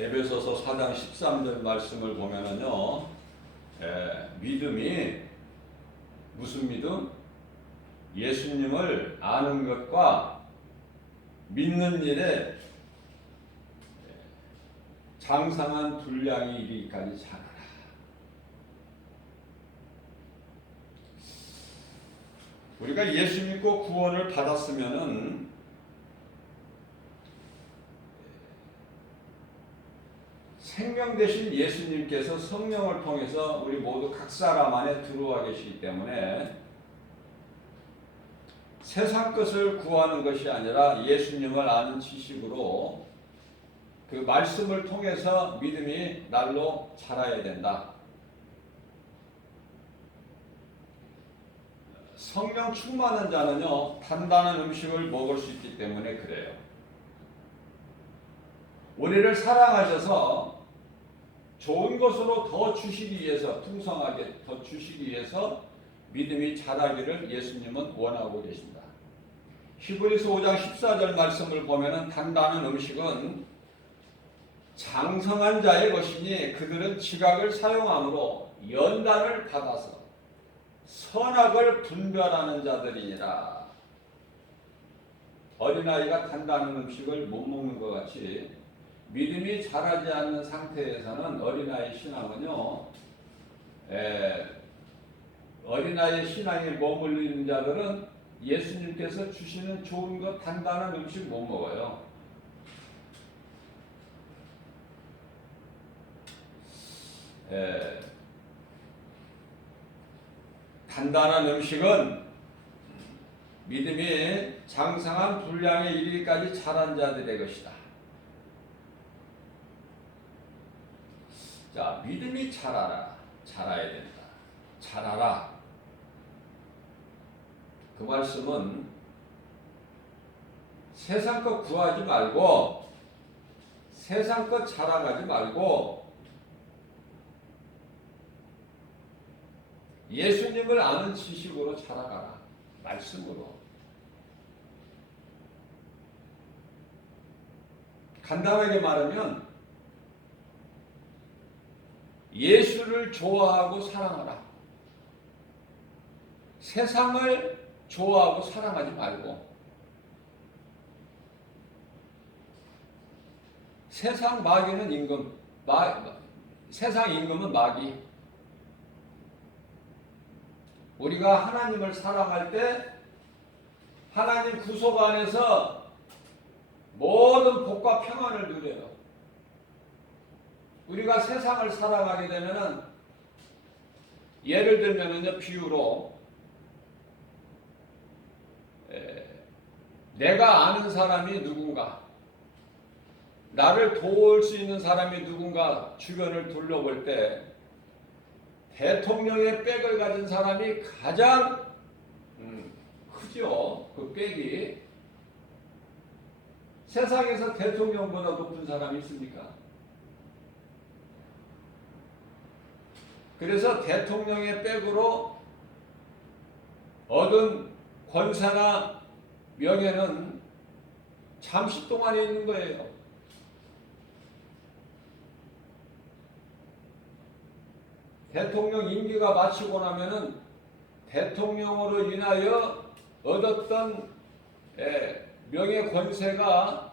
에베소서 4장 13절 말씀을 보면은요, 믿음이 무슨 믿음? 예수님을 아는 것과 믿는 일에 장성한 분량이 이르기까지 자라라. 우리가 예수 믿고 구원을 받았으면은 생명 되신 예수님께서 성령을 통해서 우리 모두 각 사람 안에 들어와 계시기 때문에 세상 것을 구하는 것이 아니라 예수님을 아는 지식으로 그 말씀을 통해서 믿음이 날로 자라야 된다. 성령 충만한 자는요, 단단한 음식을 먹을 수 있기 때문에 그래요. 우리를 사랑하셔서 좋은 것으로 더 주시기 위해서, 풍성하게 더 주시기 위해서 믿음이 자라기를 예수님은 원하고 계십니다. 히브리서 5장 14절 말씀을 보면은 단단한 음식은 장성한 자의 것이니 그들은 지각을 사용함으로 연단을 받아서 선악을 분별하는 자들이니라. 어린아이가 단단한 음식을 못 먹는 것 같이 믿음이 자라지 않는 상태에서는 어린아이 신앙은요, 어린아이 신앙에 머물리는 자들은 예수님께서 주시는 좋은 것, 단단한 음식 못 먹어요. 단단한 음식은 믿음이 장성한 분량에 이르기까지 자란 자들의 것이다. 자, 믿음이 자라라. 자라야 된다. 자라라. 그 말씀은 세상 것 구하지 말고 세상 것 자랑하지 말고 예수님을 아는 지식으로 자라가라. 말씀으로. 간단하게 말하면 예수를 좋아하고 사랑하라. 세상을 좋아하고 사랑하지 말고 세상 마귀는 임금, 세상 임금은 마귀. 우리가 하나님을 사랑할 때 하나님 구속 안에서 모든 복과 평안을 누려요. 우리가 세상을 사랑하게 되면은 예를 들면은요, 비유로 내가 아는 사람이 누군가, 나를 도울 수 있는 사람이 누군가 주변을 둘러볼 때 대통령의 백을 가진 사람이 가장 크죠. 그 백이. 세상에서 대통령보다 높은 사람이 있습니까? 그래서 대통령의 백으로 얻은 권세나 명예는 잠시 동안에 있는 거예요. 대통령 임기가 마치고 나면은 대통령으로 인하여 얻었던 명예 권세가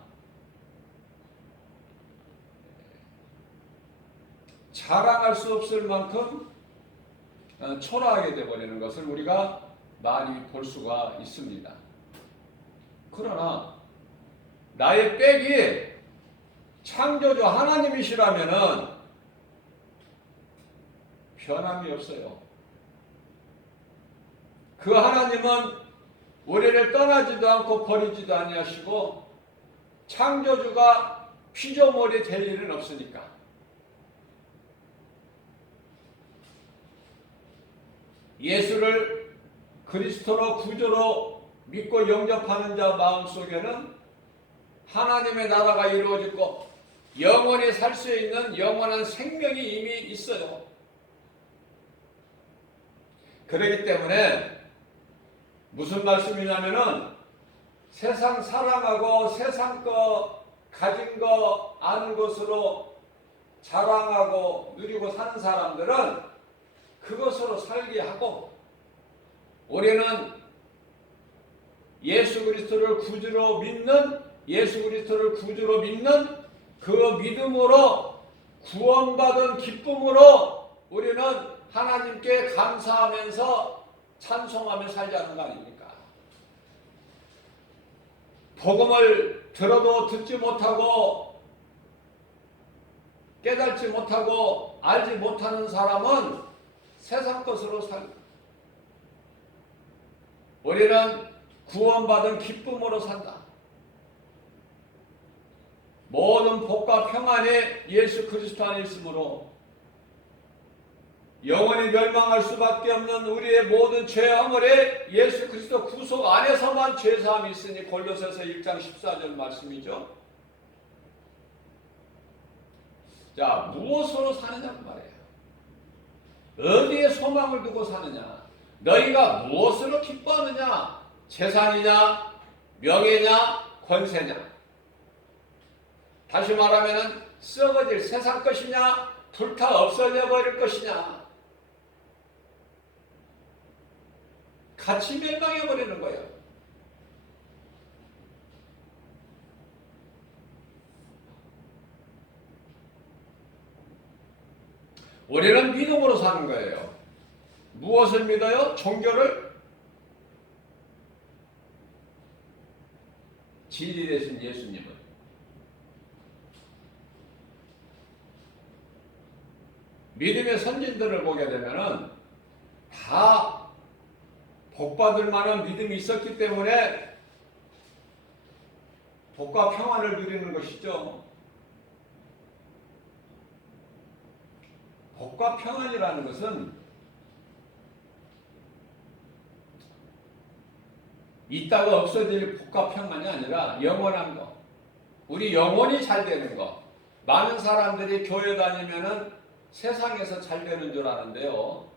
자랑할 수 없을 만큼 초라하게 되어버리는 것을 우리가 많이 볼 수가 있습니다. 그러나 나의 백이 창조주 하나님이시라면은 변함이 없어요. 그 하나님은 우리를 떠나지도 않고 버리지도 아니하시고 창조주가 피조물이 될 일은 없으니까. 예수를 그리스도로 구주로 믿고 영접하는 자 마음속에는 하나님의 나라가 이루어지고 영원히 살 수 있는 영원한 생명이 이미 있어요. 그렇기 때문에 무슨 말씀이냐면은 세상 사랑하고 세상 거 가진 거 아는 것으로 자랑하고 누리고 사는 사람들은 그것으로 살게 하고, 우리는 예수 그리스도를 구주로 믿는 그 믿음으로 구원받은 기쁨으로 우리는 하나님께 감사하면서 찬송하며 살자는 거 아닙니까? 복음을 들어도 듣지 못하고 깨닫지 못하고 알지 못하는 사람은 세상 것으로 살고, 우리는 구원받은 기쁨으로 산다. 모든 복과 평안이 예수 그리스도 안에 있으므로 영원히 멸망할 수밖에 없는 우리의 모든 죄악물에 예수 그리스도 구속 안에서만 죄사함이 있으니, 골로새서 1장 14절 말씀이죠. 자, 무엇으로 사느냐는 말이에요. 어디에 소망을 두고 사느냐? 너희가 무엇으로 기뻐하느냐? 재산이냐? 명예냐? 권세냐? 다시 말하면 썩어질 세상 것이냐? 불타 없어져 버릴 것이냐? 같이 멸망해 버리는 거예요. 우리는 믿음으로 사는 거예요. 무엇을 믿어요? 종교를? 진리 되신 예수님을. 믿음의 선진들을 보게 되면은 다 복받을 만한 믿음이 있었기 때문에 복과 평안을 누리는 것이죠. 복과 평안이라는 것은 있다가 없어질 복과 평안이 아니라 영원한 것, 우리 영혼이 잘 되는 것. 많은 사람들이 교회 다니면은 세상에서 잘 되는 줄 아는데요,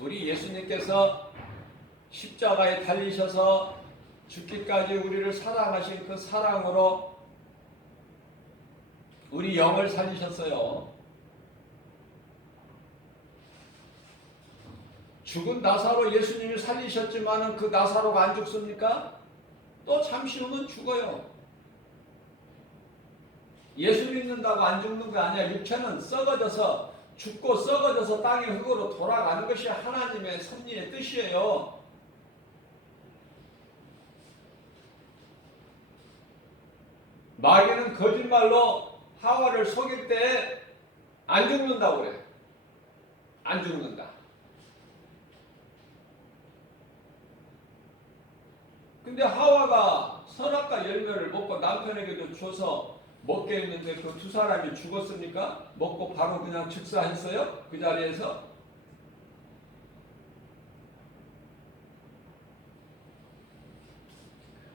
우리 예수님께서 십자가에 달리셔서 죽기까지 우리를 사랑하신 그 사랑으로 우리 영을 살리셨어요. 죽은 나사로 예수님이 살리셨지만 그 나사로가 안 죽습니까? 또 잠시 후면 죽어요. 예수 믿는다고 안 죽는 거 아니야. 육체는 썩어져서 죽고 썩어져서 땅의 흙으로 돌아가는 것이 하나님의 섭리의 뜻이에요. 마귀는 거짓말로 하와를 속일 때 안 죽는다고 그래. 안 죽는다. 근데 하와가 선악과 열매를 먹고 남편에게도 줘서 먹게 했는데 그 두 사람이 죽었습니까? 먹고 바로 그냥 즉사했어요? 그 자리에서?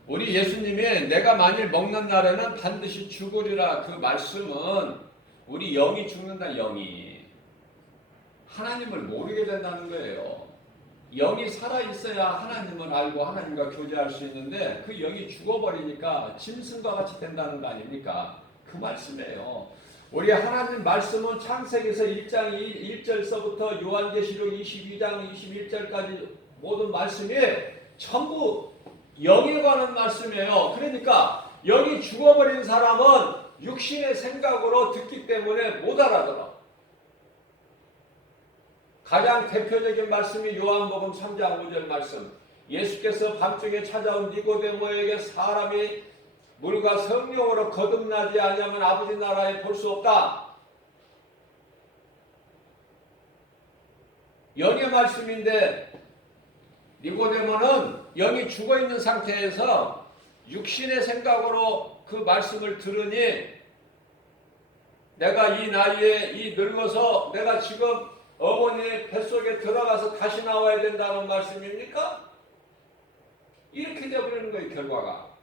우리 예수님이 내가 만일 먹는 날에는 반드시 죽으리라, 그 말씀은 우리 영이 죽는다. 영이 하나님을 모르게 된다는 거예요. 영이 살아있어야 하나님을 알고 하나님과 교제할 수 있는데 그 영이 죽어버리니까 짐승과 같이 된다는 거 아닙니까? 그 말씀이에요. 우리 하나님 말씀은 창세기에서 1장 1절서부터 요한계시록 22장 21절까지 모든 말씀이 전부 영에 관한 말씀이에요. 그러니까 영이 죽어버린 사람은 육신의 생각으로 듣기 때문에 못 알아들어. 가장 대표적인 말씀이 요한복음 3장 5절 말씀. 예수께서 밤중에 찾아온 니고데모에게 사람이 물과 성령으로 거듭나지 아니하면 아버지 나라에 볼 수 없다. 영의 말씀인데 니고데모는 영이 죽어있는 상태에서 육신의 생각으로 그 말씀을 들으니, 내가 이 나이에 늙어서 내가 지금 어머니 뱃속에 들어가서 다시 나와야 된다는 말씀입니까? 이렇게 되어버리는 거예요. 결과가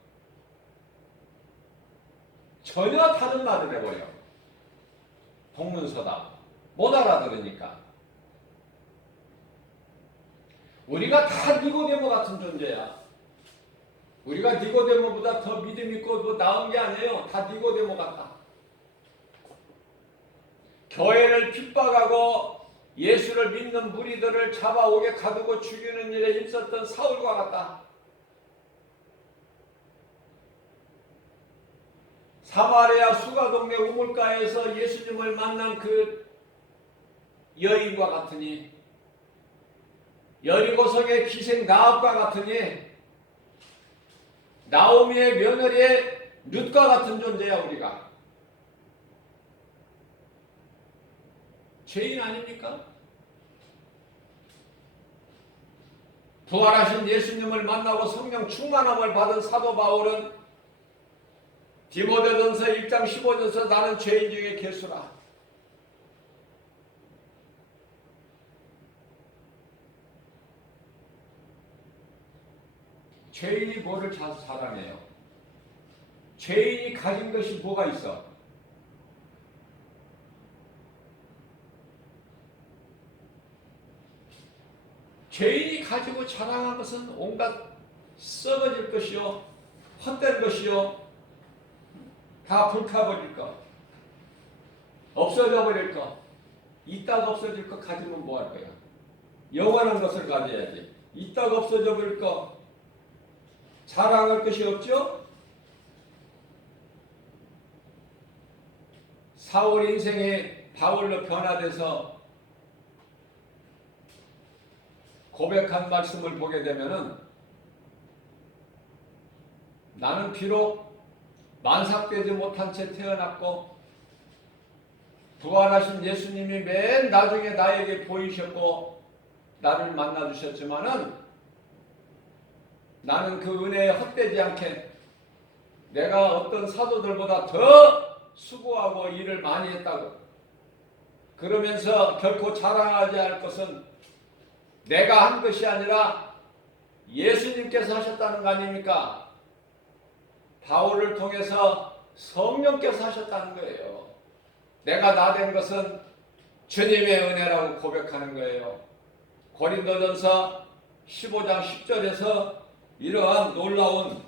전혀 다른 말을 해버려. 동문서답 못 알아들으니까. 우리가 다 니고데모 같은 존재야. 우리가 니고데모보다 더 믿음 있고 더 나은 게 아니에요. 다 니고데모 같다. 교회를 핍박하고 예수를 믿는 무리들을 잡아오게 가두고 죽이는 일에 힘썼던 사울과 같다. 사마리아 수가동네 우물가에서 예수님을 만난 그 여인과 같으니, 여리고성의 기생 나합과 같으니, 나오미의 며느리의 룻과 같은 존재야. 우리가 죄인 아닙니까? 부활하신 예수님을 만나고 성령 충만함을 받은 사도 바울은 디모데전서 1장 15절에서 나는 죄인 중에 괴수라. 죄인이 뭐를 자랑해요? 죄인이 가진 것이 뭐가 있어? 죄인이 가지고 자랑한 것은 온갖 썩어질 것이요, 헛된 것이요, 다 불타버릴 것, 없어져 버릴 것, 이따가 없어질 것 가지면 뭐 할 거야? 영원한 것을 가져야지. 이따가 없어져 버릴 것, 자랑할 것이 없죠? 사울 인생이 바울로 변화돼서 고백한 말씀을 보게 되면은, 나는 비록 만삭되지 못한 채 태어났고 부활하신 예수님이 맨 나중에 나에게 보이셨고 나를 만나 주셨지만은, 나는 그 은혜에 헛되지 않게 내가 어떤 사도들보다 더 수고하고 일을 많이 했다고, 그러면서 결코 자랑하지 않을 것은 내가 한 것이 아니라 예수님께서 하셨다는 거 아닙니까? 바울을 통해서 성령께서 하셨다는 거예요. 내가 나된 것은 주님의 은혜라고 고백하는 거예요. 고린도전서 15장 10절에서 이러한 놀라운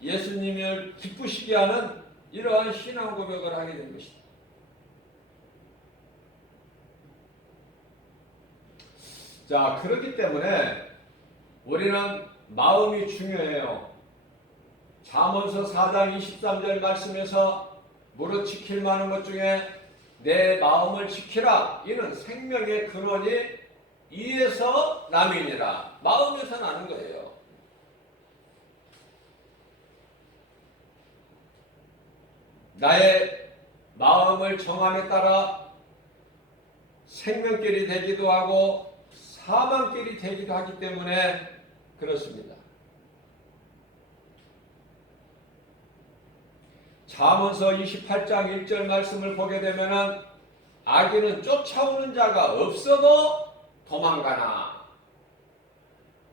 예수님을 기쁘시게 하는 이러한 신앙 고백을 하게 된 것입니다. 자, 그렇기 때문에 우리는 마음이 중요해요. 잠언서 4장 23절 말씀에서 무릇 지킬 만한 것 중에 내 마음을 지키라. 이는 생명의 근원이 이에서 남이니라. 마음에서 나는 거예요. 나의 마음을 정함에 따라 생명길이 되기도 하고 사망길이 되기도 하기 때문에 그렇습니다. 잠언서 28장 1절 말씀을 보게 되면은 악인은 쫓아오는 자가 없어도 도망가나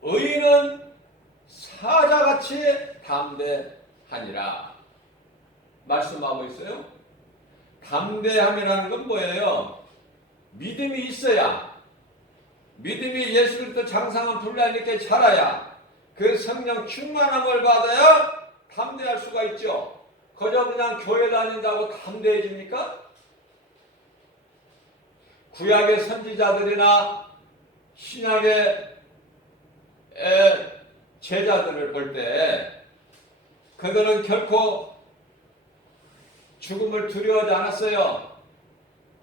의인은 사자같이 담대하니라 말씀하고 있어요. 담대함이라는 건 뭐예요? 믿음이 있어야, 믿음이 예수 그리스도 장성한 분량있게 자라야, 그 성령 충만함을 받아야 담대할 수가 있죠. 그저 그냥 교회 다닌다고 담대해집니까? 구약의 선지자들이나 신약의 제자들을 볼 때 그들은 결코 죽음을 두려워하지 않았어요.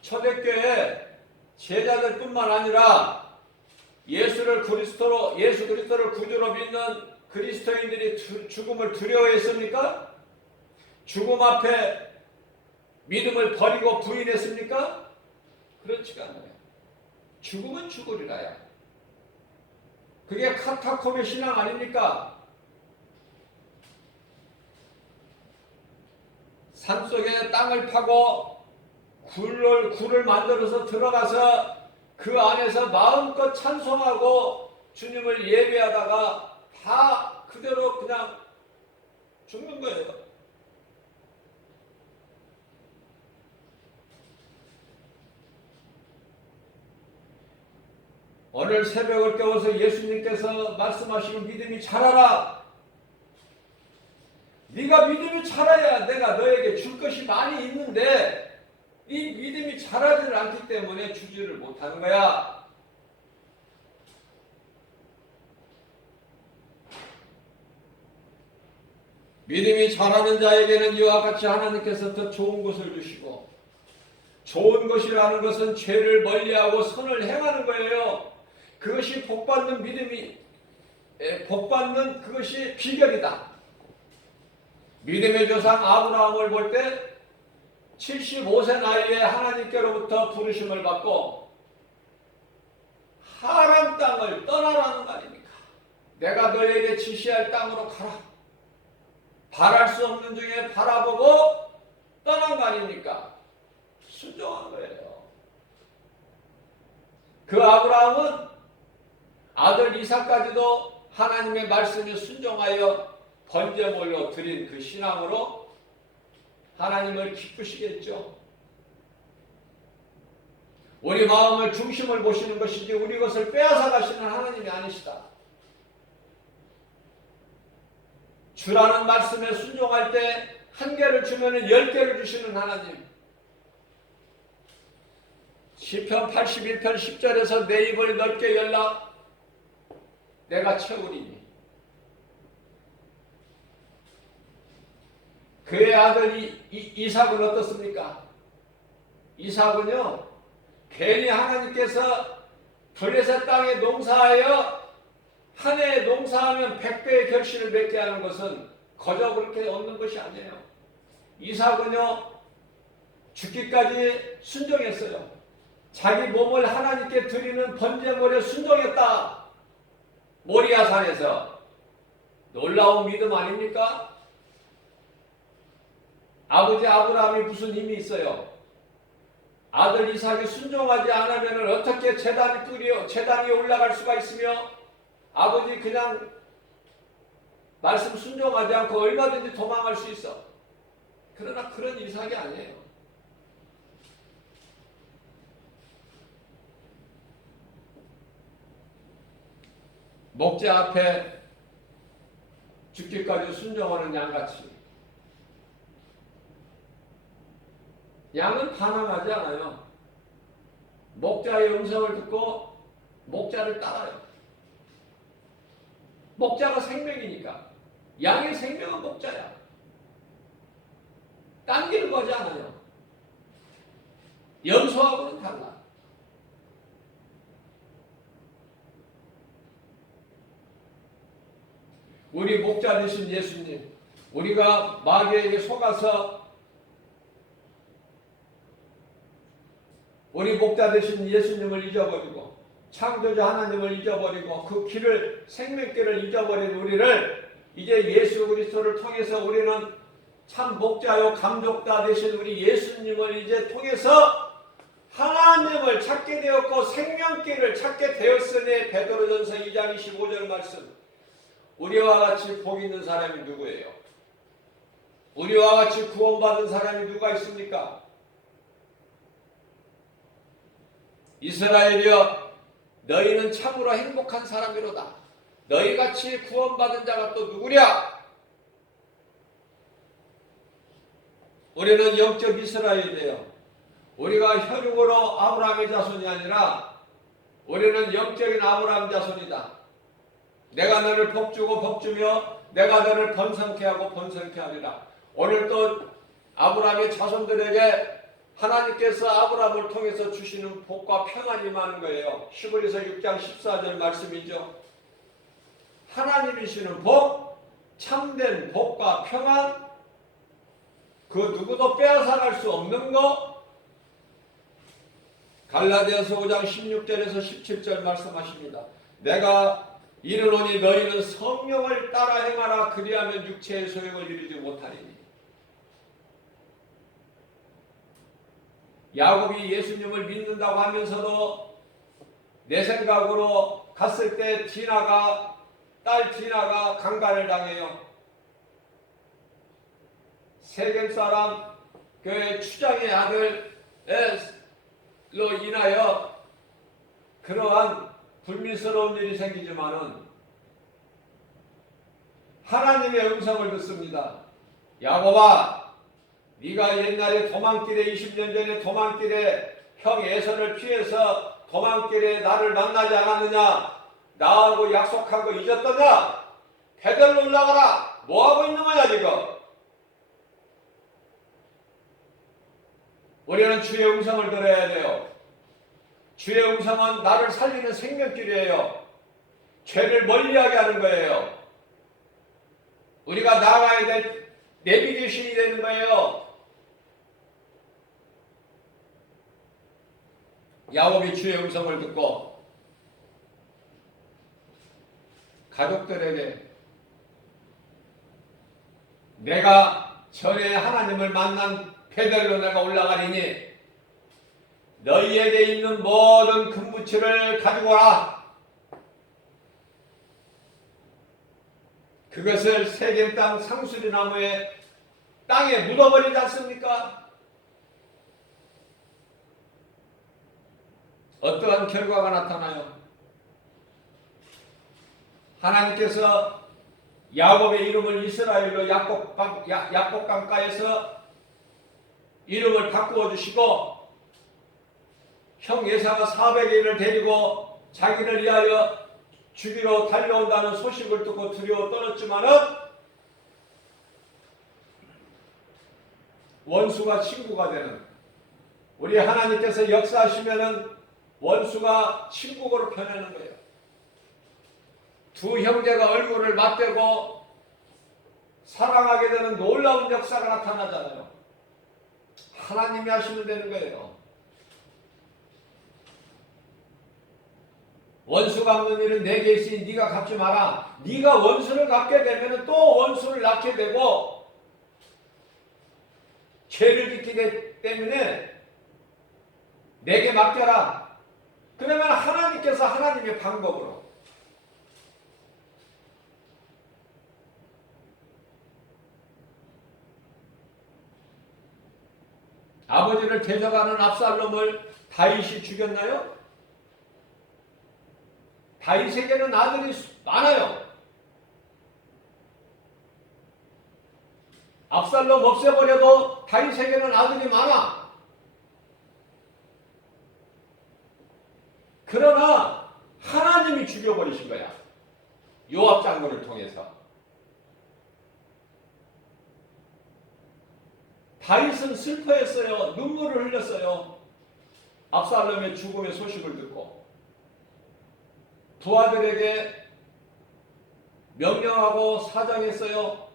초대교회 제자들뿐만 아니라 예수 그리스도를 구주로 믿는 그리스도인들이 죽음을 두려워했습니까? 죽음 앞에 믿음을 버리고 부인했습니까? 그렇지가 않아요. 죽음은 죽으리라야. 그게 카타콤의 신앙 아닙니까? 산속에 땅을 파고 굴을 만들어서 들어가서 그 안에서 마음껏 찬송하고 주님을 예배하다가 다 그대로 그냥 죽는 거예요. 오늘 새벽을 깨워서 예수님께서 말씀하시는 믿음이 자라라. 네가 믿음이 자라야 내가 너에게 줄 것이 많이 있는데 이 믿음이 자라지를 않기 때문에 주지를 못하는 거야. 믿음이 자라는 자에게는 이와 같이 하나님께서 더 좋은 것을 주시고, 좋은 것이라는 것은 죄를 멀리하고 선을 행하는 거예요. 그것이 복받는 믿음이, 복받는 그것이 비결이다. 믿음의 조상 아브라함을 볼 때 75세 나이에 하나님께로부터 부르심을 받고 하란 땅을 떠나라는 거 아닙니까? 내가 너에게 지시할 땅으로 가라. 바랄 수 없는 중에 바라보고 떠난 거 아닙니까? 순종한 거예요. 그 아브라함은 아들 이삭까지도 하나님의 말씀에 순종하여 번제물로 드린 그 신앙으로 하나님을 기쁘시겠죠. 우리 마음을 중심을 보시는 것이지 우리 것을 빼앗아 가시는 하나님이 아니시다. 주라는 말씀에 순종할 때 한 개를 주면 10개를 주시는 하나님. 시편 81편 10절에서 내 입을 넓게 열라 내가 채우리니. 그의 아들 이삭은 어떻습니까? 이삭은요, 괜히 하나님께서 블레셋 땅에 농사하여 한 해에 농사하면 100배의 결실을 맺게 하는 것은 거저 그렇게 얻는 것이 아니에요. 이삭은요, 죽기까지 순종했어요. 자기 몸을 하나님께 드리는 번제물에 순종했다. 모리아산에서. 놀라운 믿음 아닙니까? 아버지 아브라함이 무슨 힘이 있어요? 아들 이삭이 순종하지 않으면 어떻게 제단 위에 올라갈 수가 있으며, 아버지 그냥 말씀 순종하지 않고 얼마든지 도망갈 수 있어. 그러나 그런 이삭이 아니에요. 목자 앞에 죽기까지 순종하는 양같이. 양은 반항하지 않아요. 목자의 음성을 듣고 목자를 따라요. 목자가 생명이니까. 양의 생명은 목자야. 딴 길을 가지 않아요. 염소하고는 달라. 우리 목자 되신 예수님, 우리가 마귀에게 속아서 우리 목자 되신 예수님을 잊어버리고 창조주 하나님을 잊어버리고 그 길을, 생명길을 잊어버린 우리를 이제 예수 그리스도를 통해서 우리는 참 목자요 감독자 되신 우리 예수님을 이제 통해서 하나님을 찾게 되었고 생명길을 찾게 되었으니, 베드로전서 2장 25절 말씀, 우리와 같이 복 있는 사람이 누구예요? 우리와 같이 구원받은 사람이 누가 있습니까? 이스라엘이여, 너희는 참으로 행복한 사람이로다. 너희같이 구원받은 자가 또 누구랴? 우리는 영적 이스라엘이에요. 우리가 혈육으로 아브라함의 자손이 아니라 우리는 영적인 아브라함 자손이다. 내가 너를 복주고 복주며 내가 너를 번성케 하고 번성케 하리라. 오늘 또 아브라함의 자손들에게 하나님께서 아브라함을 통해서 주시는 복과 평안이 임하는 거예요. 히브리서 6장 14절 말씀이죠. 하나님이시는 복, 참된 복과 평안, 그 누구도 빼앗아갈 수 없는 것. 갈라디아서 5장 16절에서 17절 말씀하십니다. 내가 이르노니 너희는 성령을 따라 행하라. 그리하면 육체의 소용을 이루지 못하리니. 야곱이 예수님을 믿는다고 하면서도 내 생각으로 갔을 때 딸 디나가 강간을 당해요. 세겜 사람 교회 추장의 아들로 인하여 그러한 불미스러운 일이 생기지만은 하나님의 음성을 듣습니다. 야곱아, 네가 옛날에 도망길에 20년 전에 도망길에 형 에서를 피해서 도망길에 나를 만나지 않았느냐? 나하고 약속한 거 잊었더냐? 베들로 올라가라. 뭐하고 있는 거냐 지금? 우리는 주의 음성을 들어야 돼요. 주의 음성은 나를 살리는 생명길이에요. 죄를 멀리하게 하는 거예요. 우리가 나가야 될 내비게이션이 되는 거예요. 야곱이 주의 음성을 듣고 가족들에게 내가 전에 하나님을 만난 베델로 내가 올라가리니 너희에게 있는 모든 금부치를 가지고 와라. 그것을 세겜 땅 상수리 나무에 땅에 묻어버리지 않습니까? 어떠한 결과가 나타나요? 하나님께서 야곱의 이름을 이스라엘로 야곱 강가에서 이름을 바꾸어 주시고 형 예사가 400인을 데리고 자기를 위하여 죽이러 달려온다는 소식을 듣고 두려워 떨었지만은 원수가 친구가 되는, 우리 하나님께서 역사하시면은 원수가 친구로 변하는 거예요. 두 형제가 얼굴을 맞대고 사랑하게 되는 놀라운 역사가 나타나잖아요. 하나님이 하시면 되는 거예요. 원수 갚는 일은 내게 있으니 네가 갚지 마라. 네가 원수를 갚게 되면 또 원수를 낳게 되고 죄를 짓기 때문에 내게 맡겨라. 그러면 하나님께서 하나님의 방법으로 아버지를 대적하는 압살롬을 다윗이 죽였나요? 다윗에게는 아들이 많아요. 압살롬 없애버려도 다윗에게는 아들이 많아. 그러나 하나님이 죽여버리신 거야. 요압 장군을 통해서. 다윗은 슬퍼했어요. 눈물을 흘렸어요. 압살롬의 죽음의 소식을 듣고 부하들에게 명령하고 사정했어요.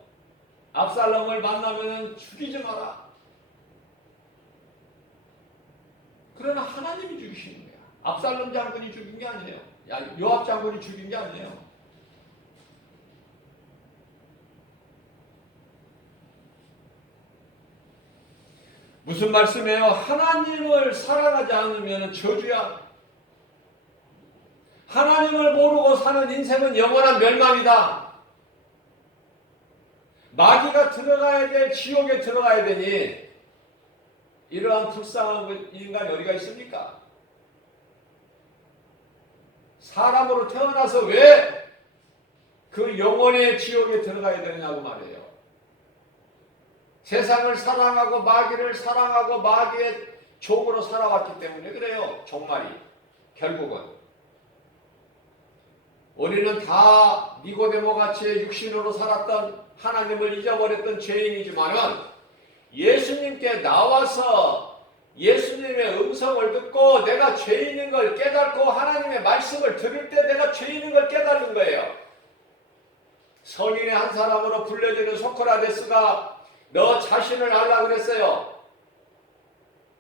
압살롬을 만나면 죽이지 마라. 그러나 하나님이 죽이시는 거야. 압살롬 장군이 죽인 게 아니에요. 요압 장군이 죽인 게 아니에요. 무슨 말씀이에요? 하나님을 사랑하지 않으면 저주야. 하나님을 모르고 사는 인생은 영원한 멸망이다. 마귀가 들어가야 될 지옥에 들어가야 되니 이러한 불쌍한 인간이 어디가 있습니까? 사람으로 태어나서 왜 그 영혼의 지옥에 들어가야 되느냐고 말이에요. 세상을 사랑하고 마귀를 사랑하고 마귀의 종으로 살아왔기 때문에 그래요. 종말이 결국은 우리는 다 니고데모같이 육신으로 살았던 하나님을 잊어버렸던 죄인이지만은 예수님께 나와서 예수님의 음성을 듣고 내가 죄인인 걸 깨닫고 하나님의 말씀을 들을 때 내가 죄인인 걸 깨닫는 거예요. 성인의 한 사람으로 불려지는 소크라테스가 너 자신을 알라 그랬어요.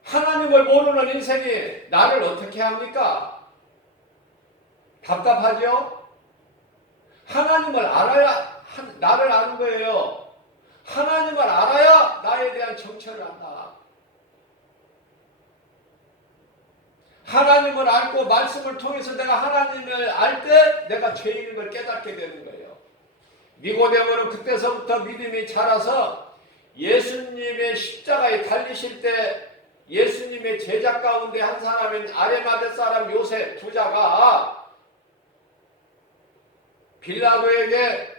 하나님을 모르는 인생이 나를 어떻게 합니까? 답답하죠? 하나님을 알아야 나를 아는 거예요. 하나님을 알아야 나에 대한 정체를 안다. 하나님을 알고 말씀을 통해서 내가 하나님을 알 때 내가 죄인인 걸 깨닫게 되는 거예요. 니고데모는 그때서부터 믿음이 자라서 예수님의 십자가에 달리실 때 예수님의 제자 가운데 한 사람인 아레마데 사람 요셉 부자가 빌라도에게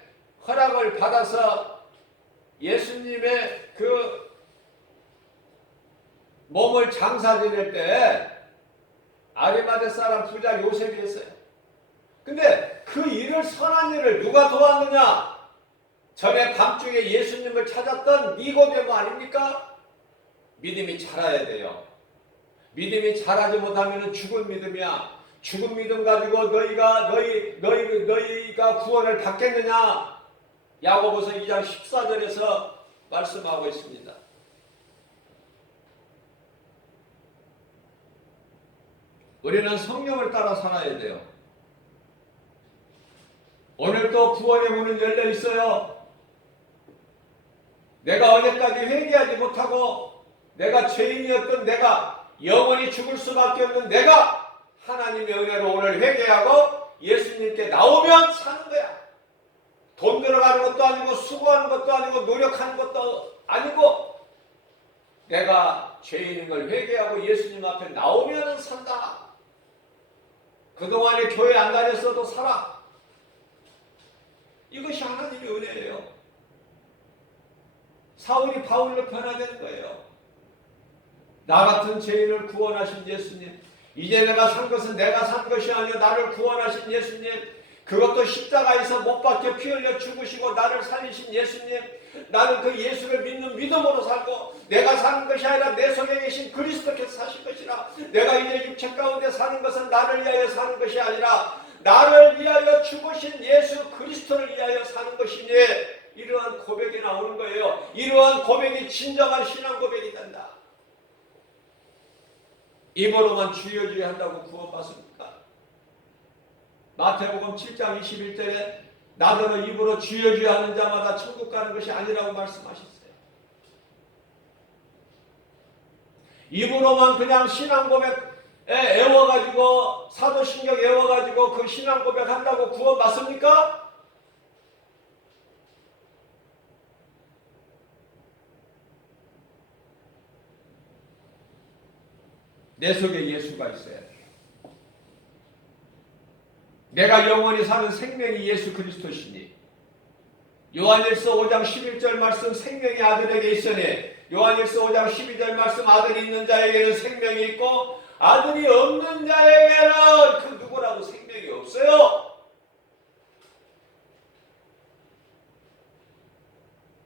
허락을 받아서 예수님의 그 몸을 장사 지낼 때 아리마대 사람 부자 요셉이 했어요. 근데 그 일을 선한 일을 누가 도왔느냐? 전에 밤중에 예수님을 찾았던 니고데모 아닙니까? 믿음이 자라야 돼요. 믿음이 자라지 못하면 죽은 믿음이야. 죽은 믿음 가지고 너희가 구원을 받겠느냐? 야고보서 2장 14절에서 말씀하고 있습니다. 우리는 성령을 따라 살아야 돼요. 오늘도 구원의 문은 열려 있어요. 내가 어제까지 회개하지 못하고 내가 죄인이었던 내가 영원히 죽을 수밖에 없는 내가 하나님의 은혜로 오늘 회개하고 예수님께 나오면 사는 거야. 돈 들어가는 것도 아니고 수고하는 것도 아니고 노력하는 것도 아니고 내가 죄인인 걸 회개하고 예수님 앞에 나오면 산다. 그동안에 교회 안 다녔어도 살아. 이것이 하나님의 은혜예요. 사울이 바울로 변화되는 거예요. 나 같은 죄인을 구원하신 예수님. 이제 내가 산 것은 내가 산 것이 아니라 나를 구원하신 예수님. 그것도 십자가에서 못 박혀 피 흘려 죽으시고 나를 살리신 예수님. 나는 그 예수를 믿는 믿음으로 살고 내가 사는 것이 아니라 내 속에 계신 그리스도께서 사신 것이라. 내가 이제 육체 가운데 사는 것은 나를 위하여 사는 것이 아니라 나를 위하여 죽으신 예수 그리스도를 위하여 사는 것이니 이러한 고백이 나오는 거예요. 이러한 고백이 진정한 신앙 고백이 된다. 입으로만 주여 주여 한다고 구원받습니까? 마태복음 7장 21절에 나더러 입으로 주여 주여 하는 자마다 천국 가는 것이 아니라고 말씀하셨어요. 입으로만 그냥 신앙 고백에 애워가지고 사도신경 애워가지고 그 신앙 고백한다고 구원받습니까? 내 속에 예수가 있어야 돼. 내가 영원히 사는 생명이 예수 그리스도시니 요한일서 5장 11절 말씀 생명이 아들에게 있으니 요한일서 5장 12절 말씀 아들이 있는 자에게는 생명이 있고 아들이 없는 자에게는 그 누구라도 생명이 없어요.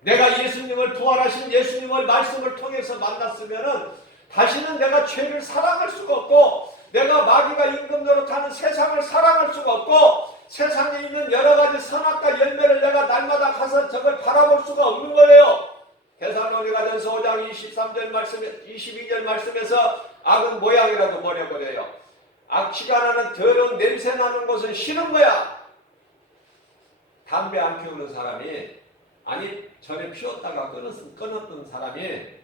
내가 예수님을 부활하신 예수님을 말씀을 통해서 만났으면은 다시는 내가 죄를 사랑할 수가 없고 내가 마귀가 임금 노릇하는 세상을 사랑할 수가 없고 세상에 있는 여러 가지 선악과 열매를 내가 날마다 가서 저걸 바라볼 수가 없는 거예요. 데살로니가전서 5장 23절 말씀, 22절 말씀에서 악은 모양이라도 버려버려요. 악취가 나는 더러운 냄새 나는 것은 싫은 거야. 담배 안 피우는 사람이 아니 전에 피웠다가 끊었던 사람이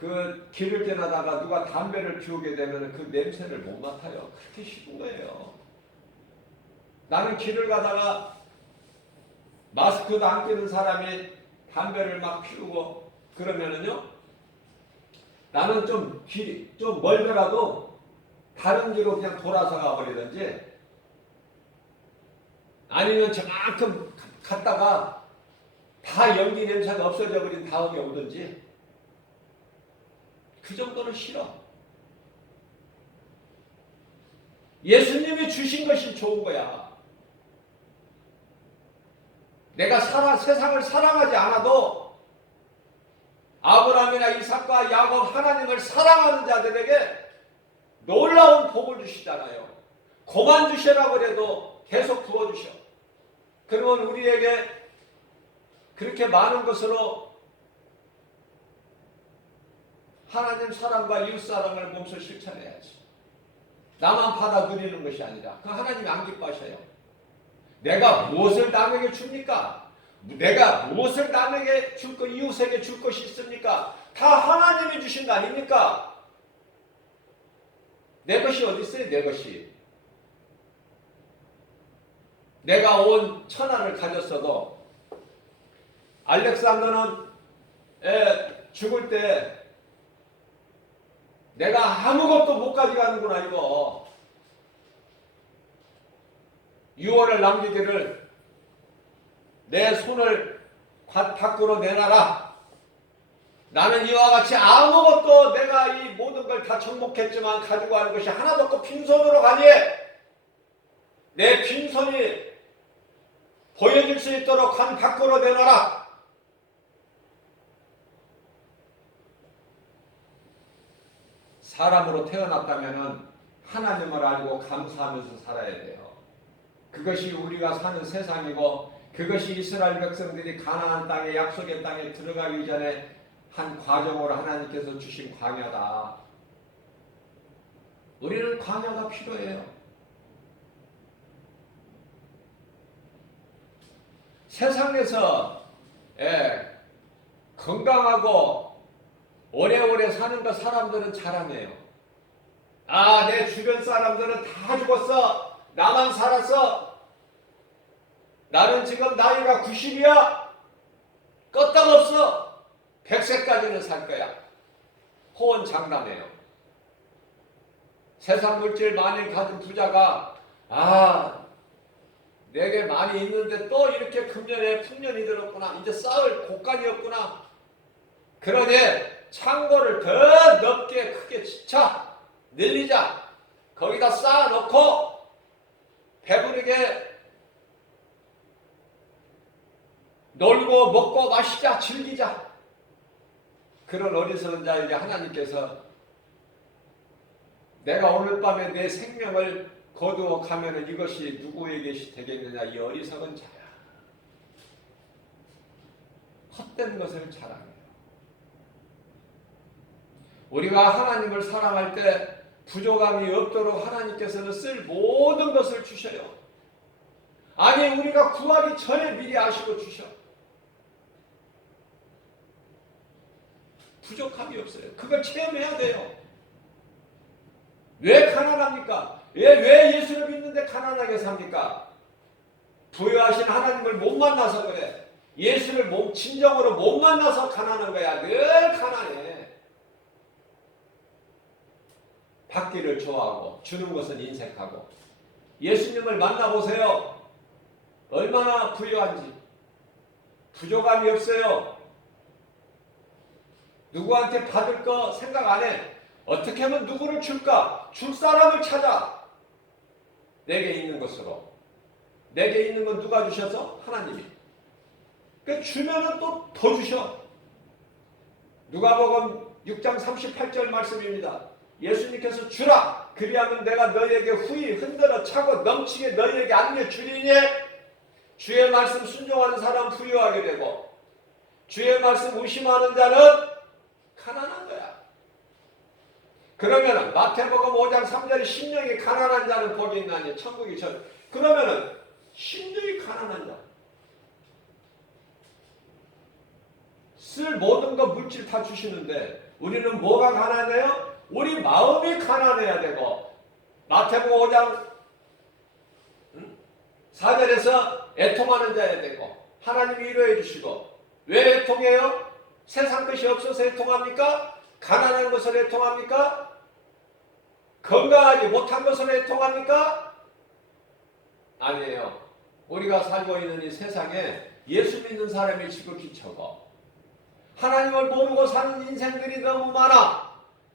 그 길을 지나다가 누가 담배를 피우게 되면 그 냄새를 못 맡아요. 그렇게 쉬운 거예요. 나는 길을 가다가 마스크도 안 끼는 사람이 담배를 막 피우고 그러면은요, 나는 좀 길이 좀 멀더라도 다른 길로 그냥 돌아서 가버리든지 아니면 저만큼 갔다가 다 연기 냄새가 없어져 버린 다음에 오든지 그 정도는 싫어. 예수님이 주신 것이 좋은 거야. 내가 세상을 사랑하지 않아도 아브라함이나 이삭과 야곱 하나님을 사랑하는 자들에게 놀라운 복을 주시잖아요. 그만 주시라고 그래도 계속 부어주셔. 그러면 우리에게 그렇게 많은 것으로 하나님 사랑과 이웃 사랑을 몸소 실천해야지. 나만 받아 누리는 것이 아니라 그 하나님이 안 기뻐하셔요. 내가 무엇을 남에게 줍니까? 내가 무엇을 남에게 줄 것, 이웃에게 줄 것이 있습니까? 다 하나님이 주신 거 아닙니까? 내 것이 어디 있어요? 내 것이. 내가 온 천하를 가졌어도 알렉산더는 죽을 때 내가 아무것도 못 가져가는구나 이거. 유언을 남기기를 내 손을 밖으로 내놔라. 나는 이와 같이 아무것도 내가 이 모든 걸 다 정복했지만 가지고 가는 것이 하나도 없고 빈손으로 가니 내 빈손이 보여질 수 있도록 관 밖으로 내놔라. 사람으로 태어났다면 하나님을 알고 감사하면서 살아야 돼요. 그것이 우리가 사는 세상이고 그것이 이스라엘 백성들이 가나안 땅에 약속의 땅에 들어가기 전에 한 과정으로 하나님께서 주신 광야다. 우리는 광야가 필요해요. 세상에서 건강하고 오래오래 사는 거 사람들은 자랑해요. 아, 내 주변 사람들은 다 죽었어. 나만 살았어. 나는 지금 나이가 90이야. 끄떡없어. 100세까지는 살 거야. 호언장담해요. 세상 물질 많이 가진 부자가 내게 많이 있는데 또 이렇게 금년에 풍년이 들었구나. 이제 쌓을 곡간이었구나. 그러니 창고를 더 넓게 크게 짓자. 늘리자. 거기다 쌓아놓고 배부르게 놀고 먹고 마시자. 즐기자. 그런 어리석은 자에게 하나님께서 내가 오늘 밤에 내 생명을 거두어 가면은 이것이 누구에게 되겠느냐. 이 어리석은 자야. 헛된 것을 자랑해요. 우리가 하나님을 사랑할 때 부족함이 없도록 하나님께서는 쓸 모든 것을 주셔요. 아니 우리가 구하기 전에 미리 아시고 주셔. 부족함이 없어요. 그걸 체험해야 돼요. 왜 가난합니까? 왜 예수를 믿는데 가난하게 삽니까? 부유하신 하나님을 못 만나서 그래. 예수를 진정으로 못 만나서 가난한 거야. 늘 가난해. 받기를 좋아하고 주는 것은 인색하고. 예수님을 만나보세요. 얼마나 부유한지. 부족함이 없어요. 누구한테 받을 거 생각 안 해. 어떻게 하면 누구를 줄까? 줄 사람을 찾아. 내게 있는 것으로. 내게 있는 건 누가 주셔서? 하나님이. 그 주면은 또 더 주셔. 누가복음 6장 38절 말씀입니다. 예수님께서 주라. 그리하면 내가 너희에게 후히 흔들어 차고 넘치게 너희에게 안겨주리니 주의 말씀 순종하는 사람 부유하게 되고 주의 말씀 의심하는 자는 가난한 거야. 그러면은 마태복음 5장 3절에 심령이 가난한 자는 복이 있나니 천국이 전. 그러면은 심령이 가난한 자. 쓸 모든 것 물질 다 주시는데 우리는 뭐가 가난해요? 우리 마음이 가난해야 되고 마태복음 5장 4절에서 애통하는 자야 되고 하나님이 위로해 주시고. 왜 애통해요? 세상 것이 없어서 애통합니까? 가난한 것을 애통합니까? 건강하지 못한 것을 애통합니까? 아니에요. 우리가 살고 있는 이 세상에 예수 믿는 사람이 지극히 적어. 하나님을 모르고 사는 인생들이 너무 많아.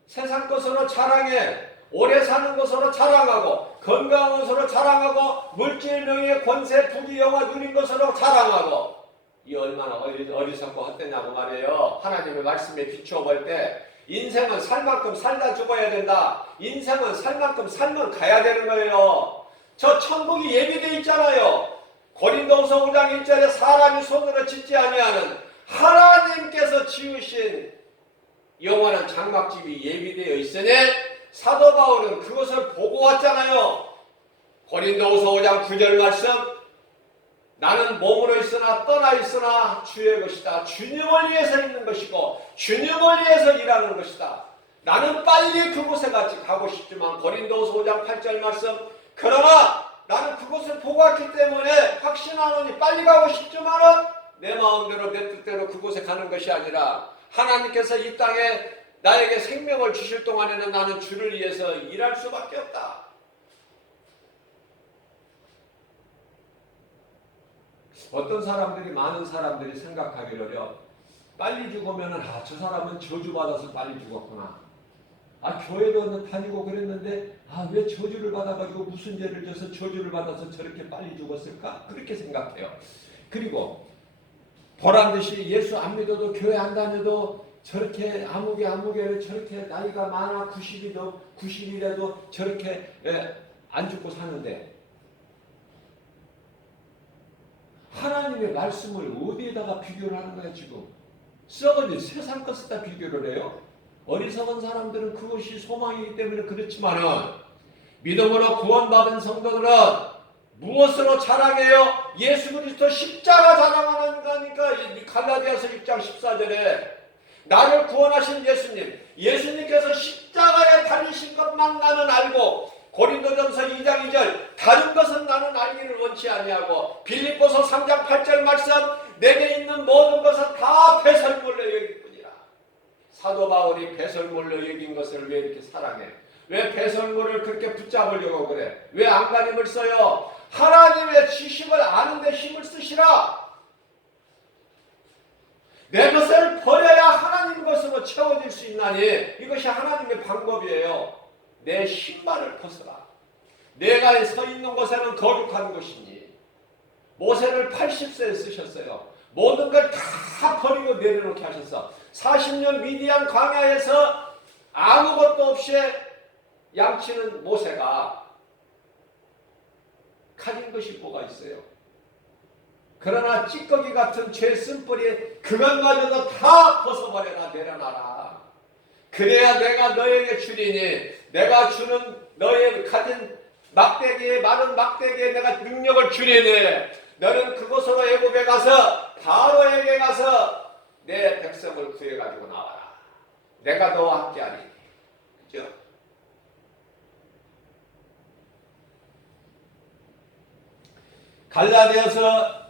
세상 것으로 자랑해. 오래 사는 것으로 자랑하고 건강한 것으로 자랑하고 물질, 명예, 권세, 부귀, 영화 누린 것으로 자랑하고. 이 얼마나 어리석고 헛되냐고 말이에요. 하나님의 말씀에 비추어 볼 때 인생은 살 만큼 살다 죽어야 된다. 인생은 살 만큼 살면 가야 되는 거예요. 저 천국이 예비되어 있잖아요. 고린도후서 5장 1절에 사람이 손으로 짓지 아니하는 하나님께서 지으신 영원한 장막집이 예비되어 있으니 사도 바울은 그것을 보고 왔잖아요. 고린도후서 5장 9절 말씀. 나는 몸으로 있으나 떠나 있으나 주의 것이다. 주님을 위해서 있는 것이고 주님을 위해서 일하는 것이다. 나는 빨리 그곳에 같이 가고 싶지만 고린도후서 5장 8절 말씀. 그러나 나는 그곳을 보고 왔기 때문에 확신하노니 빨리 가고 싶지만은 내 마음대로 내 뜻대로 그곳에 가는 것이 아니라 하나님께서 이 땅에 나에게 생명을 주실 동안에는 나는 주를 위해서 일할 수밖에 없다. 어떤 사람들이 많은 사람들이 생각하기를요. 빨리 죽으면은 저 사람은 저주받아서 빨리 죽었구나. 교회도 다니고 그랬는데 왜 저주를 받아가지고 무슨 죄를 져서 저주를 받아서 저렇게 빨리 죽었을까? 그렇게 생각해요. 그리고 보란듯이 예수 안 믿어도 교회 안 다녀도 저렇게 아무개 저렇게 나이가 많아 90이라도 저렇게 안 죽고 사는데 하나님의 말씀을 어디에다가 비교를 하는 거야 지금? 썩어진 세상 것에다 비교를 해요. 어리석은 사람들은 그것이 소망이기 때문에 그렇지만은 믿음으로 구원받은 성도들은 무엇으로 자랑해요? 예수 그리스도 십자가 자랑하는 거니까 갈라디아서 6장 14절에 나를 구원하신 예수님께서 십자가에 달리신 것만 나는 알고 고린도전서 2장 2절 다른 것은 나는 알기를 원치 아니하고 빌립보서 3장 8절 말씀 내게 있는 모든 것은 다 배설물로 여길 뿐이라. 사도 바울이 배설물로 여긴 것을 왜 이렇게 사랑해? 왜 배설물을 그렇게 붙잡으려고 그래? 왜 안간힘을 써요? 하나님의 지식을 아는데 힘을 쓰시라. 내 것을 버려야 하나님 것으로 채워질 수 있나니 이것이 하나님의 방법이에요. 내 신발을 벗어라. 내가 서 있는 곳에는 거룩한 곳이니. 모세를 80세에 쓰셨어요. 모든 걸 다 버리고 내려놓게 하셨어. 40년 미디안 광야에서 아무것도 없이 양치는 모세가 가진 것이 뭐가 있어요? 그러나 찌꺼기 같은 죄 쓴뿌리 그것마저도 다 벗어버려라. 내려놔라. 그래야 내가 너에게 주리니 내가 주는 너의 가진 막대기에 마른 막대기에 내가 능력을 주리니 너는 그곳으로 애굽에 가서 바로에게 가서 내 백성을 구해가지고 나와라. 내가 너와 함께하리. 그죠? 갈라디아서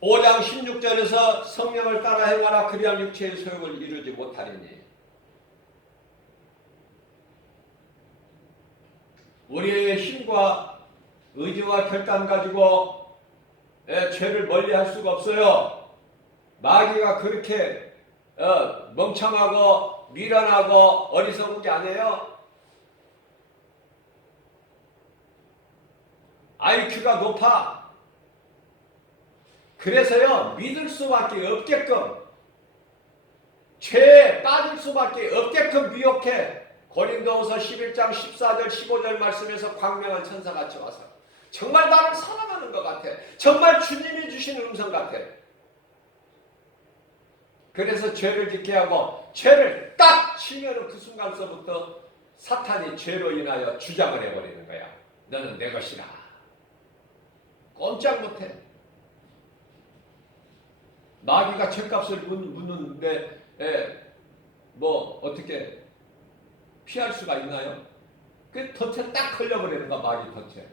5장 16절에서 성령을 따라 행하라. 그리하면 육체의 소욕을 이루지 못하리니. 우리의 힘과 의지와 결단 가지고 죄를 멀리할 수가 없어요. 마귀가 그렇게 멍청하고 미련하고 어리석은 게 아니에요. IQ가 높아. 그래서요 믿을 수밖에 없게끔 죄에 빠질 수밖에 없게끔 미혹해. 고린도후서 11장 14절 15절 말씀에서 광명한 천사같이 와서 정말 나를 사랑하는 것 같아. 정말 주님이 주신 음성 같아. 그래서 죄를 짓게 하고 죄를 딱 치면 그 순간서부터 사탄이 죄로 인하여 주장을 해버리는 거야. 너는 내 것이라. 꼼짝 못해. 마귀가 죄값을 묻는데 뭐 어떻게 피할 수가 있나요? 그 덫에 딱 걸려버리는 거야. 마귀 덫에.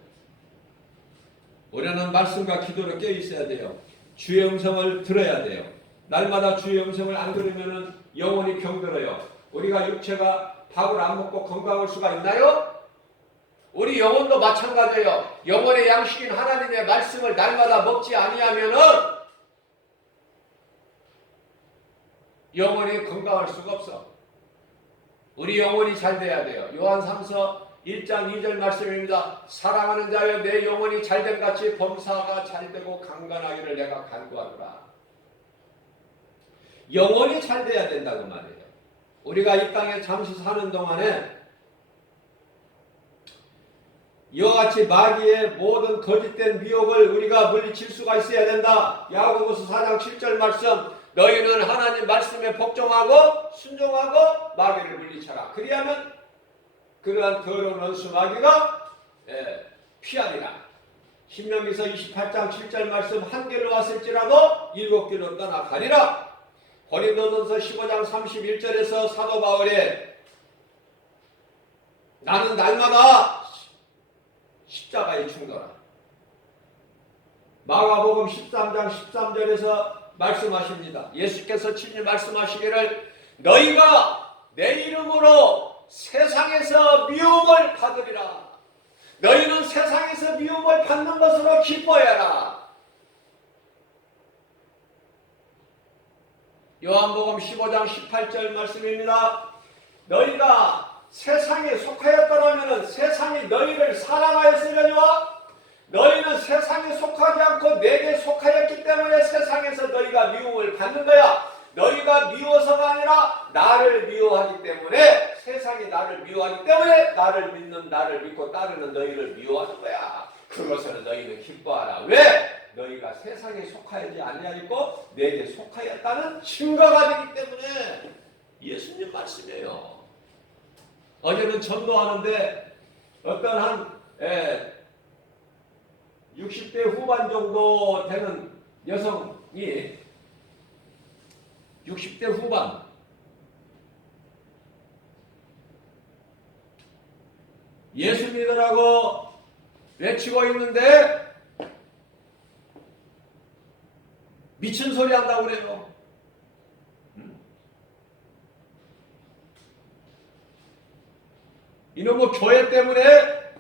우리는 말씀과 기도로 깨어 있어야 돼요. 주의 음성을 들어야 돼요. 날마다 주의 음성을 안 들으면 영혼이 병들어요. 우리가 육체가 밥을 안 먹고 건강할 수가 있나요? 우리 영혼도 마찬가지예요. 영혼의 양식인 하나님의 말씀을 날마다 먹지 아니하면은 영혼이 건강할 수가 없어. 우리 영혼이 잘 돼야 돼요. 요한 3서 1장 2절 말씀입니다. 사랑하는 자여 내 영혼이 잘됨 같이 범사가 잘되고 강건하기를 내가 간구하노라. 영혼이 잘 돼야 된다고 말이에요. 우리가 이 땅에 잠시 사는 동안에 이와 같이 마귀의 모든 거짓된 미혹을 우리가 물리칠 수가 있어야 된다. 야고보서 4장 7절 말씀 너희는 하나님 말씀에 복종하고 순종하고 마귀를 물리쳐라. 그리하면 그러한 더러운 원수 마귀가 피하리라. 신명기서 28장 7절 말씀 한 길로 왔을지라도 7길로 떠나가리라. 고린도전서 15장 31절에서 사도 바울이 나는 날마다 십자가에 충돌하. 마가복음 13장 13절에서 말씀하십니다. 예수께서 친히 말씀하시기를 너희가 내 이름으로 세상에서 미움을 받으리라. 너희는 세상에서 미움을 받는 것으로 기뻐해라. 요한복음 15장 18절 말씀입니다. 너희가 세상에 속하였더라면 세상이 너희를 사랑하였으려니와 너희는 세상에 속하지 않고 내게 속하였기 때문에 세상에서 너희가 미움을 받는 거야. 너희가 미워서가 아니라 나를 미워하기 때문에, 세상이 나를 미워하기 때문에 나를 믿는, 나를 믿고 따르는 너희를 미워하는 거야. 그것을 너희는 기뻐하라. 왜? 너희가 세상에 속하지 아니하였고 내게 속하였다는 증거가 되기 때문에. 예수님 말씀이에요. 어제는 전도하는데 어떤 한 60대 후반 정도 되는 여성이 60대 후반 예수 믿으라고 외치고 있는데 미친 소리 한다고 그래요. 이놈의 교회 때문에,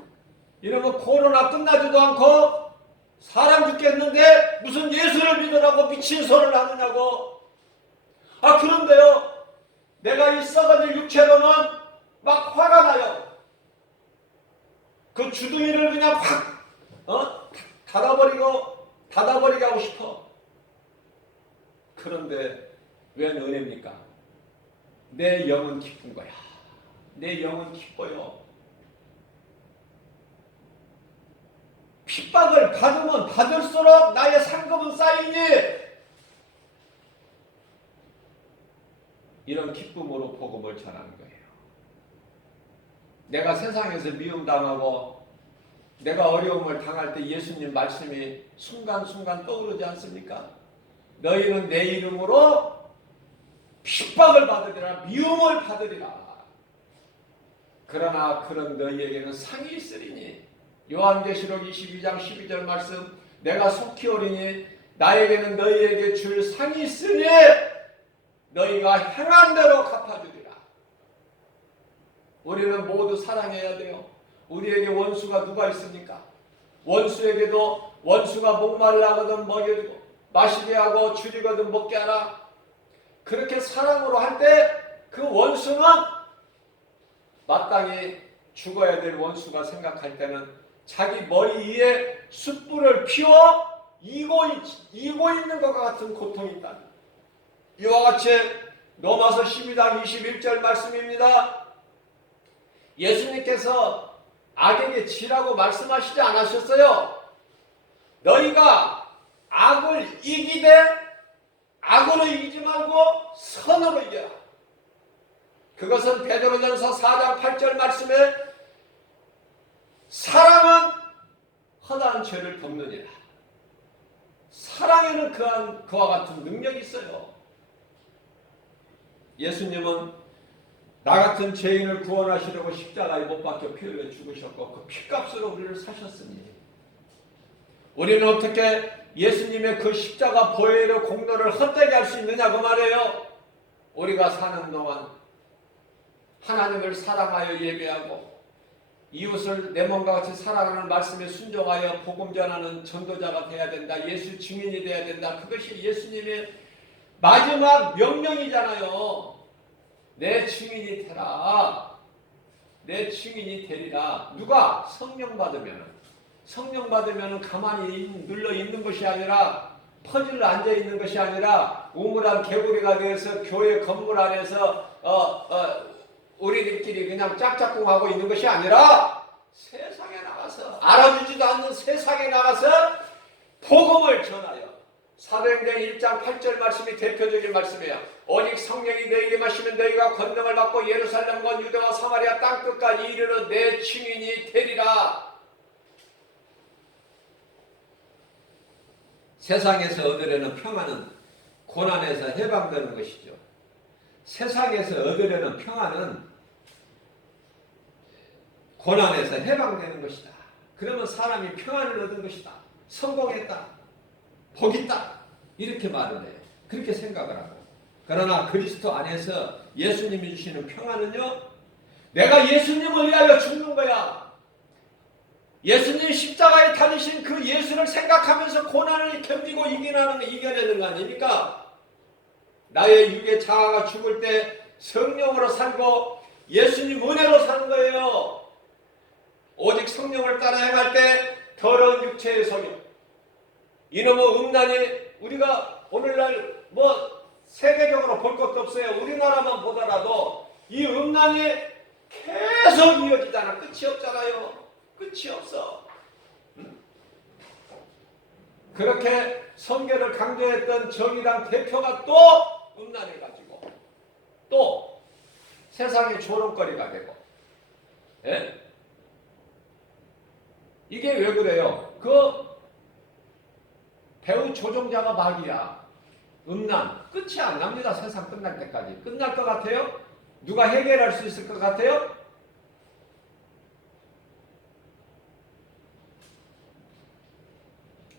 이놈의 코로나 끝나지도 않고 사람 죽겠는데 무슨 예수를 믿으라고 미친 소리를 하느냐고. 그런데요, 내가 이 썩어질 육체로는 막 화가 나요. 그 주둥이를 그냥 확 닫아버리게 하고 싶어. 그런데 웬 은혜입니까? 내 영은 기쁜 거야. 내 영은 기뻐요. 핍박을 받으면 받을수록 나의 상급은 쌓이니 이런 기쁨으로 복음을 전하는 거예요. 내가 세상에서 미움당하고 내가 어려움을 당할 때 예수님 말씀이 순간순간 떠오르지 않습니까? 너희는 내 이름으로 핍박을 받으리라, 미움을 받으리라. 그러나 그런 너희에게는 상이 있으리니. 요한계시록 22장 12절 말씀, 내가 속히 오리니 나에게는 너희에게 줄 상이 있으니 너희가 행한 대로 갚아주리라. 우리는 모두 사랑해야 돼요. 우리에게 원수가 누가 있습니까? 원수에게도 원수가 목말라거든 먹여주고 마시게 하고 줄이거든 먹게 하라. 그렇게 사랑으로 할 때 그 원수는 마땅히 죽어야 될 원수가 생각할 때는 자기 머리 위에 숯불을 피워 이고 있는 것과 같은 고통이 있다. 이와 같이 로마서 12장 21절 말씀입니다. 예수님께서 악에게 지라고 말씀하시지 않으셨어요? 너희가 악을 이기되 악으로 이기지 말고 선으로 이겨라. 그것은 베드로전서 4장 8절 말씀에 사랑은 허다한 죄를 덮느니라. 사랑에는 그와 같은 능력이 있어요. 예수님은 나 같은 죄인을 구원하시려고 십자가에 못 박혀 피 흘려 죽으셨고 그 피값으로 우리를 사셨으니 우리는 어떻게 예수님의 그 십자가 보혈의 공로를 헛되게 할 수 있느냐 그 말이에요. 우리가 사는 동안 하나님을 사랑하여 예배하고 이웃을 내 몸과 같이 사랑하는 말씀에 순종하여 복음 전하는 전도자가 되어야 된다. 예수 증인이 되어야 된다. 그것이 예수님의 마지막 명령이잖아요. 내 증인이 되라. 내 증인이 되리라. 누가? 성령 받으면. 성령 받으면 가만히 눌러 있는 것이 아니라 퍼즐로 앉아 있는 것이 아니라 우물한 개구리가 되어서 교회 건물 안에서 우리들끼리 그냥 짝짝꿍하고 있는 것이 아니라 세상에 나가서 알아주지도 않는 세상에 나가서 복음을 전하여 사도행전 1장 8절 말씀이 대표적인 말씀이에요. 오직 성령이 너희에게 마시면 너희가 권능을 받고 예루살렘과 유대와 사마리아 땅끝까지 이르러 내 증인이 되리라. 세상에서 얻으려는 평안은 고난에서 해방되는 것이죠. 세상에서 얻으려는 평안은 고난에서 해방되는 것이다. 그러면 사람이 평안을 얻은 것이다. 성공했다. 복 있다. 이렇게 말을 해요. 그렇게 생각을 하고. 그러나 그리스도 안에서 예수님이 주시는 평안은요. 내가 예수님을 위하여 죽는 거야. 예수님 십자가에 달리신 그 예수를 생각하면서 고난을 견디고 이겨내는 거 아닙니까? 나의 육의 자아가 죽을 때 성령으로 살고 예수님 은혜로 사는 거예요. 오직 성령을 따라 행할 때 더러운 육체의 성령. 이놈의 음란이 우리가 오늘날 세계적으로 볼 것도 없어요. 우리나라만 보더라도 이 음란이 계속 이어지잖아. 끝이 없잖아요. 끝이 없어. 그렇게 성결을 강조했던 정의당 대표가 또 음란을 가지고 또 세상의 조롱거리가 되고, 예? 이게 왜 그래요? 그 배우 조종자가 말이야. 음란 끝이 안 납니다. 세상 끝날 때까지. 끝날 것 같아요? 누가 해결할 수 있을 것 같아요?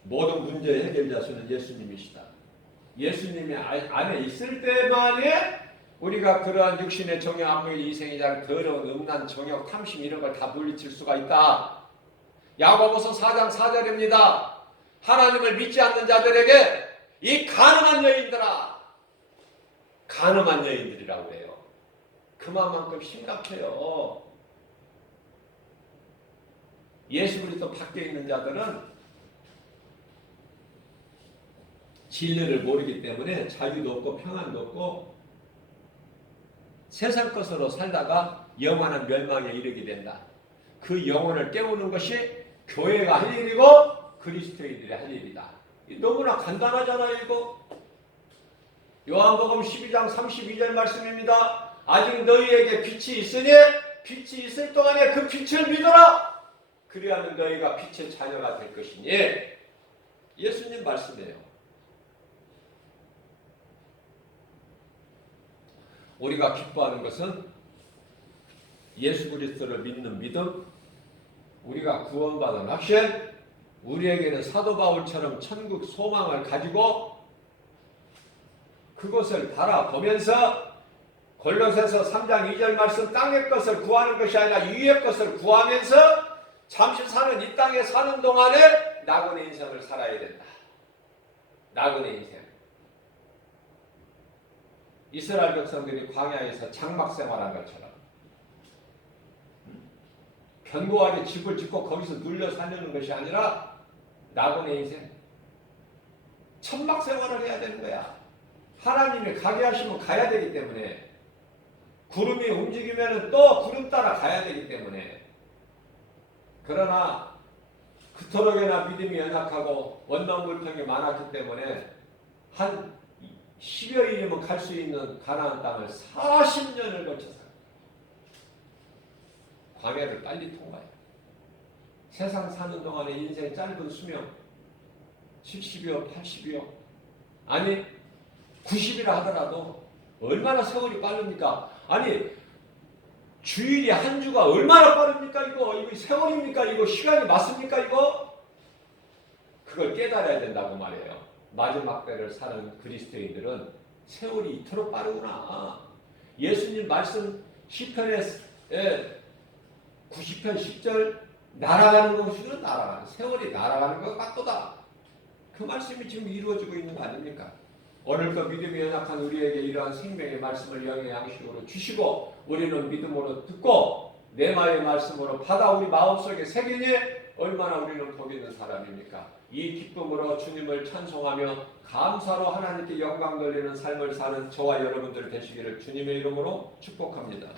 모든 문제의 해결자수는 예수님이시다. 예수님이 안에 있을 때만이 우리가 그러한 육신의 정욕, 안목의 이생이자 더러운 음란, 정욕, 탐심 이런 걸 다 물리칠 수가 있다. 야고보서 4장 4절입니다. 하나님을 믿지 않는 자들에게 이 가늠한 여인들아, 가늠한 여인들이라고 해요. 그만큼 심각해요. 예수 그리스도 밖에 있는 자들은 진리를 모르기 때문에 자유도 없고 평안도 없고 세상 것으로 살다가 영원한 멸망에 이르게 된다. 그 영혼을 깨우는 것이 교회가 할 일이고 그리스도인들이 할 일이다. 너무나 간단하잖아요, 이거. 요한복음 12장 32절 말씀입니다. 아직 너희에게 빛이 있으니 빛이 있을 동안에 그 빛을 믿어라. 그리하면 너희가 빛의 자녀가 될 것이니. 예수님 말씀이에요. 우리가 기뻐하는 것은 예수 그리스도를 믿는 믿음, 우리가 구원받은 확신, 우리에게는 사도 바울처럼 천국 소망을 가지고 그것을 바라보면서 골로새서 3장 2절 말씀 땅의 것을 구하는 것이 아니라 위의 것을 구하면서 잠시 사는 이 땅에 사는 동안에 나그네 인생을 살아야 된다. 나그네 인생. 이스라엘 백성들이 광야에서 장막 생활한 것처럼 견고하게 집을 짓고 거기서 눌려 살려는 것이 아니라 나그네 인생, 천막 생활을 해야 되는 거야. 하나님이 가게 하시면 가야 되기 때문에, 구름이 움직이면 또 구름 따라 가야 되기 때문에. 그러나 그토록이나 믿음이 연약하고 원망불평이 많았기 때문에 한 10여일이면 갈 수 있는 가나안 땅을 40년을 거쳐서 광야를 빨리 통과해요. 세상 사는 동안에 인생 짧은 수명 70이요 80이요 아니 90이라 하더라도 얼마나 세월이 빠릅니까? 아니 주일이 한 주가 얼마나 빠릅니까? 이거 세월입니까? 이거 시간이 맞습니까? 이거? 그걸 깨달아야 된다고 말이에요. 마지막 때를 사는 그리스도인들은 세월이 이토록 빠르구나. 예수님 말씀 시편에 90편 10절 날아가는 것이는 날아가는, 세월이 날아가는 것 같도다. 그 말씀이 지금 이루어지고 있는 거 아닙니까? 오늘도 믿음이 연약한 우리에게 이러한 생명의 말씀을 영의 양식으로 주시고 우리는 믿음으로 듣고 내마의 말씀으로 받아 우리 마음속에 새기니 얼마나 우리는 복 있는 사람입니까? 이 기쁨으로 주님을 찬송하며 감사로 하나님께 영광 돌리는 삶을 사는 저와 여러분들 되시기를 주님의 이름으로 축복합니다.